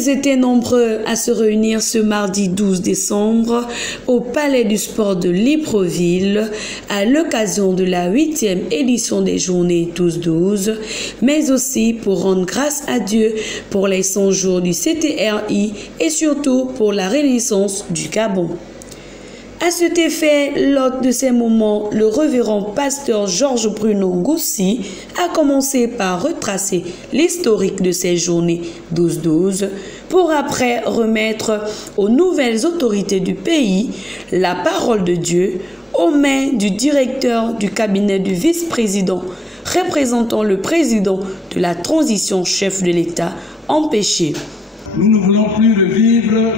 Ils étaient nombreux à se réunir ce mardi 12 décembre au Palais du Sport de Libreville à l'occasion de la 8e édition des Journées 12-12, mais aussi pour rendre grâce à Dieu pour les 100 jours du CTRI et surtout pour la renaissance du Gabon. À cet effet, lors de ces moments, le révérend pasteur Georges Bruno Goussi a commencé par retracer l'historique de ces journées 12-12 pour après remettre aux nouvelles autorités du pays la parole de Dieu aux mains du directeur du cabinet du vice-président représentant le président de la transition chef de l'État empêché. Nous ne voulons plus revivre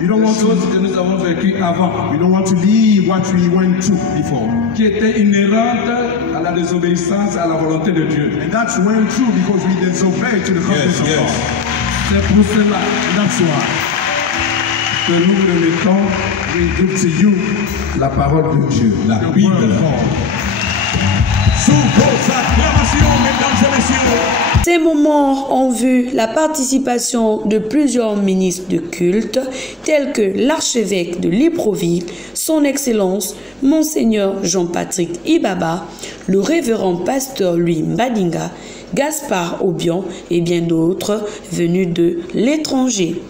les choses que nous avons vécues avant. We don't want to leave what we went through before. Qui étaient inhérentes à la désobéissance à la volonté de Dieu. And that's went through because we disobeyed to the purpose of God. C'est pour cela that's why que nous vous remettons, we give to you la parole de Dieu, la the Bible. word of God. Sous vos acclamations, mesdames et messieurs. Ces moments ont vu la participation de plusieurs ministres de culte, tels que l'archevêque de Libreville, son Excellence, Monseigneur Jean-Patrick Ibaba, le révérend pasteur Louis Mbadinga, Gaspard Obion et bien d'autres venus de l'étranger.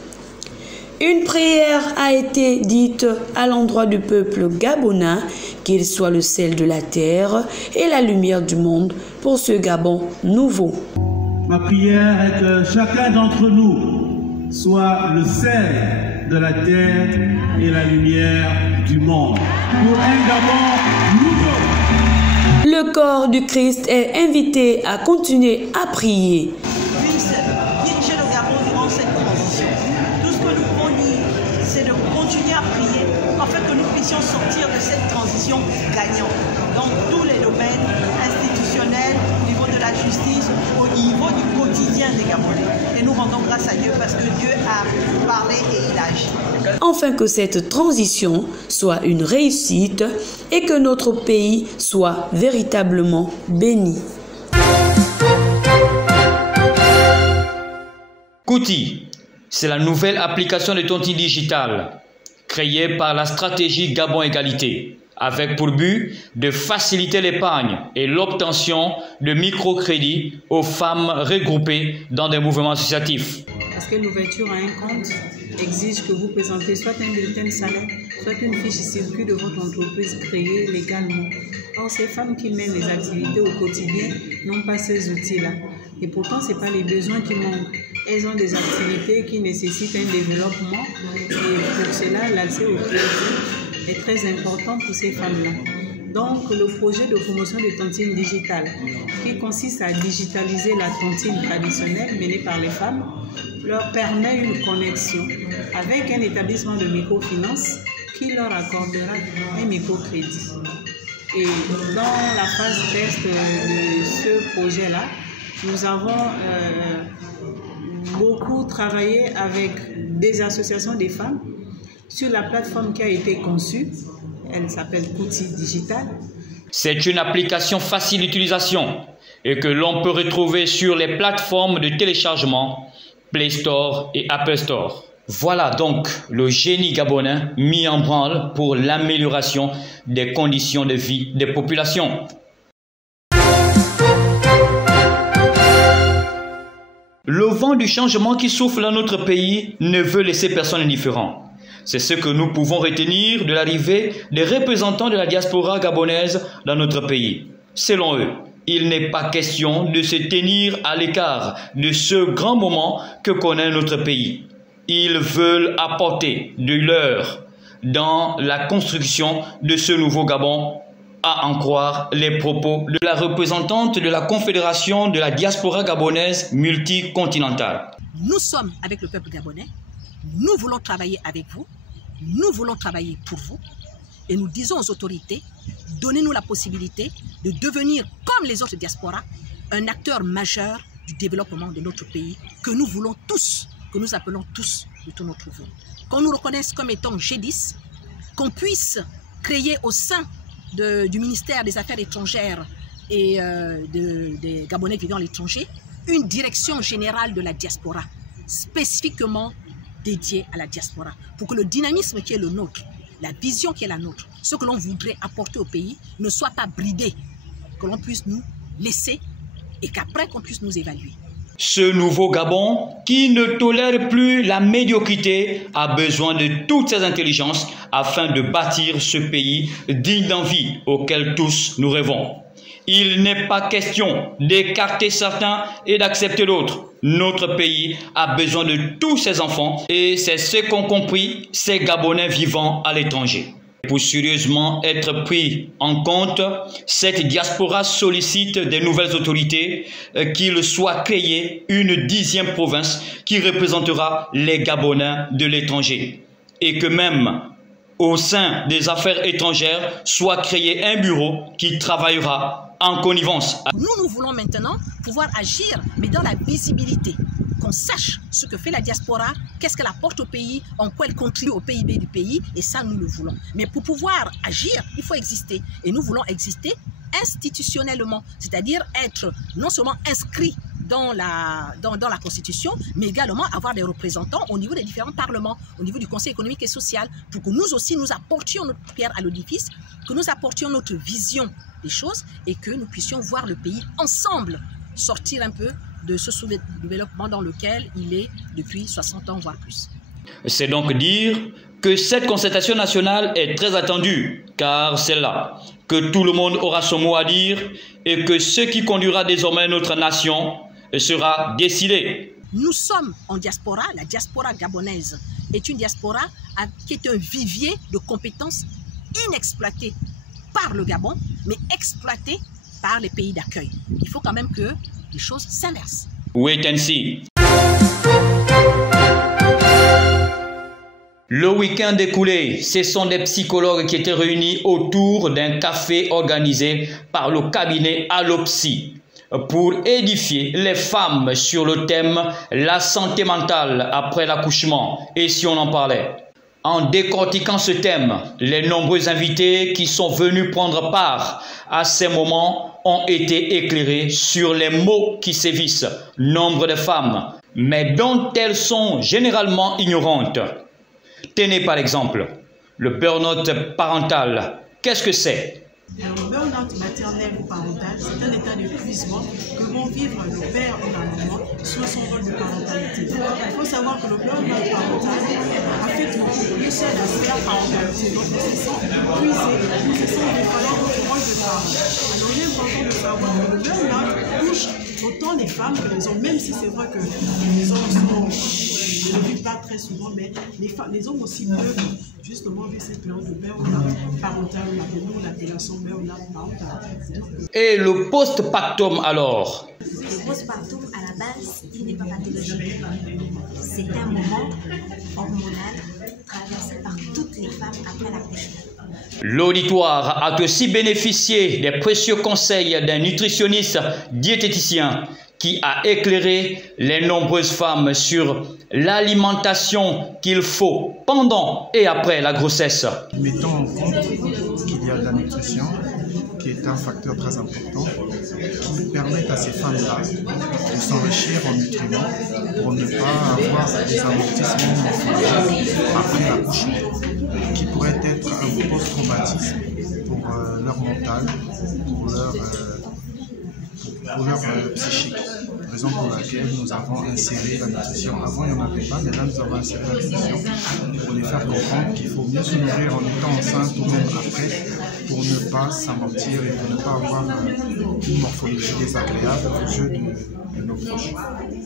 Une prière a été dite à l'endroit du peuple gabonais, qu'il soit le sel de la terre et la lumière du monde pour ce Gabon nouveau. Ma prière est que chacun d'entre nous soit le sel de la terre et la lumière du monde pour un Gabon nouveau. Le corps du Christ est invité à continuer à prier. Diriger le Gabon durant cette transition. Tout ce que nous pouvons dire, c'est de continuer à prier afin que nous puissions sortir de cette transition gagnant dans tous les domaines institutionnels, au niveau de la justice, au niveau du quotidien des Gabonais. Et nous rendons grâce à Dieu parce que Dieu a parlé et il a agi. Enfin que cette transition soit une réussite et que notre pays soit véritablement béni. Kouti, c'est la nouvelle application de tontine digitale créée par la stratégie Gabon Égalité, avec pour but de faciliter l'épargne et l'obtention de microcrédits aux femmes regroupées dans des mouvements associatifs. Parce que l'ouverture à un compte exige que vous présentez soit un bulletin de salaire, soit une fiche circuit de votre entreprise créée légalement. Or, ces femmes qui mènent les activités au quotidien n'ont pas ces outils-là. Et pourtant, ce n'est pas les besoins qui manquent. Elles ont des activités qui nécessitent un développement. Et pour cela, l'accès au crédit est très important pour ces femmes-là. Donc, le projet de promotion de tontine digitale, qui consiste à digitaliser la tontine traditionnelle menée par les femmes, leur permet une connexion avec un établissement de microfinance qui leur accordera un microcrédit. Et dans la phase test de ce projet-là, nous avons beaucoup travaillé avec des associations des femmes sur la plateforme qui a été conçue. Elle s'appelle Kouti Digital. C'est une application facile d'utilisation et que l'on peut retrouver sur les plateformes de téléchargement Play Store et Apple Store. Voilà donc le génie gabonais mis en branle pour l'amélioration des conditions de vie des populations. Le vent du changement qui souffle dans notre pays ne veut laisser personne indifférent. C'est ce que nous pouvons retenir de l'arrivée des représentants de la diaspora gabonaise dans notre pays. Selon eux, il n'est pas question de se tenir à l'écart de ce grand moment que connaît notre pays. Ils veulent apporter de leur dans la construction de ce nouveau Gabon, à en croire les propos de la représentante de la Confédération de la diaspora gabonaise multicontinentale. Nous sommes avec le peuple gabonais, nous voulons travailler avec vous, nous voulons travailler pour vous et nous disons aux autorités, donnez-nous la possibilité de devenir, comme les autres diasporas, un acteur majeur du développement de notre pays que nous voulons tous, que nous appelons tous de tout notre vœu. Qu'on nous reconnaisse comme étant G10, qu'on puisse créer au sein du ministère des Affaires étrangères et des Gabonais vivant à l'étranger une direction générale de la diaspora. spécifiquement dédié à la diaspora, pour que le dynamisme qui est le nôtre, la vision qui est la nôtre, ce que l'on voudrait apporter au pays ne soit pas bridé, que l'on puisse nous laisser et qu'après qu'on puisse nous évaluer. Ce nouveau Gabon, qui ne tolère plus la médiocrité, a besoin de toutes ses intelligences afin de bâtir ce pays digne d'envie auquel tous nous rêvons. Il n'est pas question d'écarter certains et d'accepter d'autres. Notre pays a besoin de tous ses enfants et c'est ce qu'ont compris ces Gabonais vivant à l'étranger. Pour sérieusement être pris en compte, cette diaspora sollicite des nouvelles autorités qu'il soit créé une 10e province qui représentera les Gabonais de l'étranger et que même au sein des affaires étrangères soit créé un bureau qui travaillera en connivence. Nous voulons maintenant pouvoir agir, mais dans la visibilité, qu'on sache ce que fait la diaspora, qu'est-ce qu'elle apporte au pays, en quoi elle contribue au PIB du pays, et ça nous le voulons. Mais pour pouvoir agir, il faut exister, et nous voulons exister institutionnellement, c'est-à-dire être non seulement inscrit dans la Constitution, mais également avoir des représentants au niveau des différents parlements, au niveau du Conseil économique et social, pour que nous aussi nous apportions notre pierre à l'édifice, que nous apportions notre vision des choses et que nous puissions voir le pays ensemble sortir un peu de ce sous-développement dans lequel il est depuis 60 ans, voire plus. C'est donc dire que cette concertation nationale est très attendue, car c'est là que tout le monde aura son mot à dire et que ce qui conduira désormais notre nation sera décidé. Nous sommes en diaspora, la diaspora gabonaise est une diaspora qui est un vivier de compétences inexploitées par le Gabon, mais exploitées par les pays d'accueil. Il faut quand même que les choses s'inversent. Wait and see. Le week-end écoulé, ce sont des psychologues qui étaient réunis autour d'un café organisé par le cabinet Allopsy pour édifier les femmes sur le thème « La santé mentale après l'accouchement » et si on en parlait. En décortiquant ce thème, les nombreux invités qui sont venus prendre part à ces moments ont été éclairés sur les maux qui sévissent, nombre de femmes, mais dont elles sont généralement ignorantes. Tenez par exemple, le burn-out parental. Qu'est-ce que c'est? Le burn-out maternel ou parental, c'est un état d'épuisement que vont vivre le père ou la maman sur son rôle de parentalité. Il faut savoir que le burn-out parental affecte plus seul la sphère parentalité. Donc, nous se sent épuisés, nous se sent défaillant notre rôle de parent. Alors, il est important de savoir que le burn-out touche autant les femmes que les hommes, même si c'est vrai que les hommes ne le vivent pas très souvent, mais les hommes aussi peuvent justement vivre cette période de burn-out parental, nous l'appellation burn-out parental. Et le post-partum alors? Le post-partum, à la base, il n'est pas pathologique. C'est un moment hormonal traversé par toutes les femmes après l'accouchement. L'auditoire a aussi bénéficié des précieux conseils d'un nutritionniste diététicien qui a éclairé les nombreuses femmes sur l'alimentation qu'il faut pendant et après la grossesse. Mettons en compte qu'il y a de la nutrition, qui est un facteur très important, qui permet à ces femmes-là de s'enrichir en nutriments pour ne pas avoir des amortissements morphologiques après l'accouchement, qui pourrait être un post-traumatisme pour leur mental, pour leur psychique. Raison pour laquelle nous avons inséré la nutrition. Avant, il n'y en avait pas, mais là, nous avons inséré la nutrition pour les faire comprendre qu'il faut mieux se nourrir en étant enceinte ou même après pour ne pas s'amortir et pour ne pas avoir une morphologie désagréable aux yeux de nos proches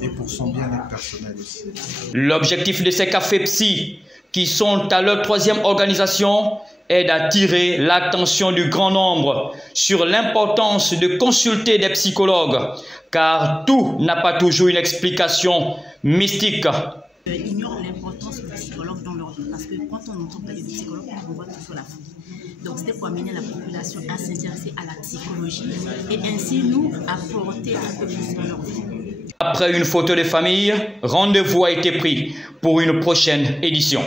et pour son bien-être personnel aussi. L'objectif de ces cafés psy, qui sont à leur 3e organisation, est d'attirer l'attention du grand nombre sur l'importance de consulter des psychologues, car tout n'a pas toujours une explication mystique. Ignore l'importance du psychologue dans leur vie, parce que quand on entend parler de psychologue, on voit toujours la folie. Donc c'était pour amener la population à s'intéresser à la psychologie et ainsi nous apporter un peu plus dans leur vie. Après une photo de famille, rendez-vous a été pris pour une prochaine édition.